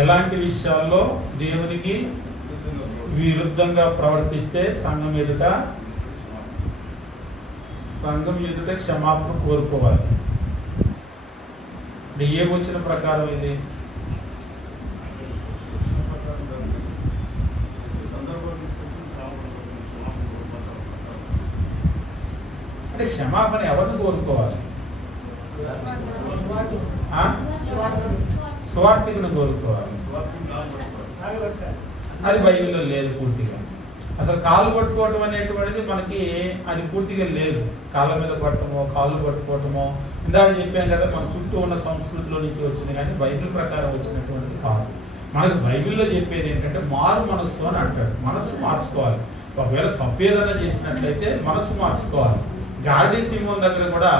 ఎలాంటి విషయాల్లో దేవునికి విరుద్ధంగా ప్రవర్తిస్తే సంఘం ఎదుట క్షమాపణ కోరుకోవాలి. ఏ వచ్చిన ప్రకారం ఇది అంటే క్షమాపణ ఎవరిని కోరుకోవాలి? సువార్థికుని కోరుకోవాలి. అది బైబిల్లో లేదు పూర్తిగా. అసలు కాళ్ళు పట్టుకోవటం అనేటువంటిది మనకి అది పూర్తిగా లేదు. కాళ్ళ మీద పట్టడమో కాళ్ళు పట్టుకోవటమో ఇందాక చెప్పాం కదా, మన చుట్టూ ఉన్న సంస్కృతిలో నుంచి వచ్చింది, కానీ బైబిల్ ప్రకారం వచ్చినటువంటిది కాదు. మనకు బైబిల్లో చెప్పేది ఏంటంటే మారు మనస్సు అని అంటాడు. మనస్సు మార్చుకోవాలి. ఒకవేళ తప్పు ఏదైనా చేసినట్లయితే మనస్సు మార్చుకోవాలి. గార్డీ సిమోన్ దగ్గర కూడా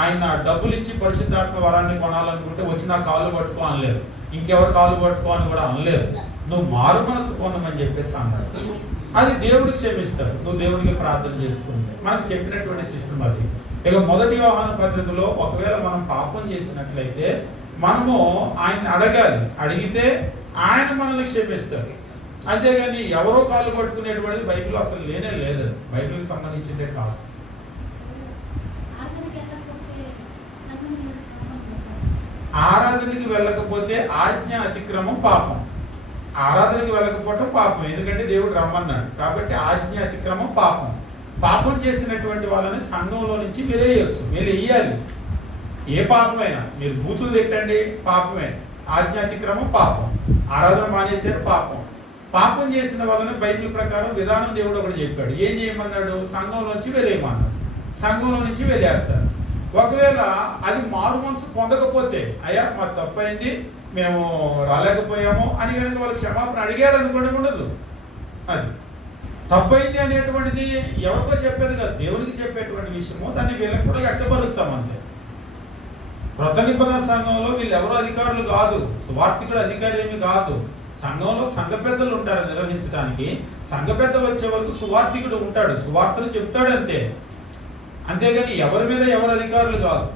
ఆయన డబ్బులు ఇచ్చి పరిశుద్ధాత్మ వరాన్ని కొనాలనుకుంటే వచ్చి నా కాళ్ళు పట్టుకో అనలేదు, ఇంకెవరు కాళ్ళు పట్టుకో అని కూడా అనలేదు. నువ్వు మారు మనసు పొందమని చెప్పేసి అన్నాడు. అది దేవుడికి క్షమిస్తాడు, నువ్వు దేవుడికి ప్రార్థన చేసుకుంటే. మనకు చెప్పినటువంటి సిస్టమ్ అది. ఇక 1 యోహాను పత్రికలో ఒకవేళ మనం పాపం చేసినట్లయితే మనము ఆయన అడగాలి. అడిగితే ఆయన మనల్ని క్షమిస్తాడు. అంతేగాని ఎవరో కాళ్ళు పట్టుకునేటువంటిది బైబిల్ అసలు లేనే లేదు. బైబిల్కి సంబంధించిందే కాదు. ఆరాధనకి వెళ్ళకపోతే ఆజ్ఞ అతిక్రమం పాపం. ఆరాధనకి వెళ్ళకపోవటం పాపం, ఎందుకంటే దేవుడు రమ్మన్నాడు కాబట్టి. ఆజ్ఞ అతిక్రమం పాపం. పాపం చేసినటువంటి వాళ్ళని సంఘంలో నుంచి వెలేయచ్చు, వెలేయాలి. ఏ పాపమైనా మీరు బూతులు తిట్టండి పాపమే. ఆజ్ఞ అతిక్రమం పాపం. ఆరాధన మానేసారు పాపం. పాపం చేసిన వాళ్ళని బైబిల్ ప్రకారం విధానం దేవుడు ఒకటి చెప్పాడు. ఏం చేయమన్నాడు? సంఘంలోంచి వెలేయమన్నాడు. సంఘంలో నుంచి వెలేస్తారు. ఒకవేళ అది మారు మనసు పొందకపోతే, అయ్యా మా తప్పైంది, మేము రాలేకపోయాము అని కనుక వాళ్ళు క్షమాపణ అడిగారు అనుకోవడం ఉండదు. అది తప్పైంది అనేటువంటిది ఎవరికో చెప్పేది కాదు, దేవునికి చెప్పేటువంటి విషయము. దాన్ని వీళ్ళకి కూడా వ్యక్తపరుస్తాం అంతే. కృత నిబంధన సంఘంలో వీళ్ళు ఎవరో అధికారులు కాదు, సువార్థికుడు అధికారి ఏమి కాదు. సంఘంలో సంఘ పెద్దలు ఉంటారు నిర్వహించడానికి. సంఘ పెద్ద వచ్చే వరకు సువార్థికుడు ఉంటాడు, సువార్తను చెప్తాడు అంతే. అంతేగాని ఎవరి మీద ఎవరు అధికారులు కాదు.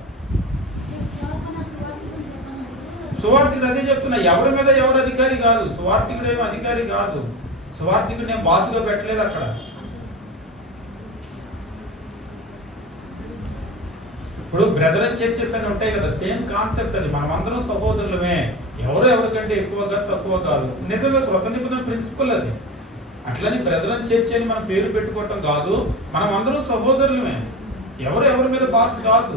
సువార్థికుడు అదే చెప్తున్నా, ఎవరి మీద ఎవరు అధికారి కాదు. సువార్థికుడు ఏమో అధికారి కాదు. సువార్థికుడు నేను బాసుగా పెట్టలేదు అక్కడ. ఇప్పుడు బ్రదరన్ చర్చెస్ అని ఉంటాయి కదా, సేమ్ కాన్సెప్ట్ అది. మనమందరం సహోదరులమే, ఎవరు ఎవరికంటే ఎక్కువగా తక్కువ కాదు. నిజంగా కృత నిబంధన ప్రిన్సిపల్ అది. అట్లని బ్రదరన్ చర్చ్ అని మనం పేరు పెట్టుకోవటం కాదు. మనం అందరం సహోదరులమే, ఎవరు ఎవరి మీద బాస్ కాదు.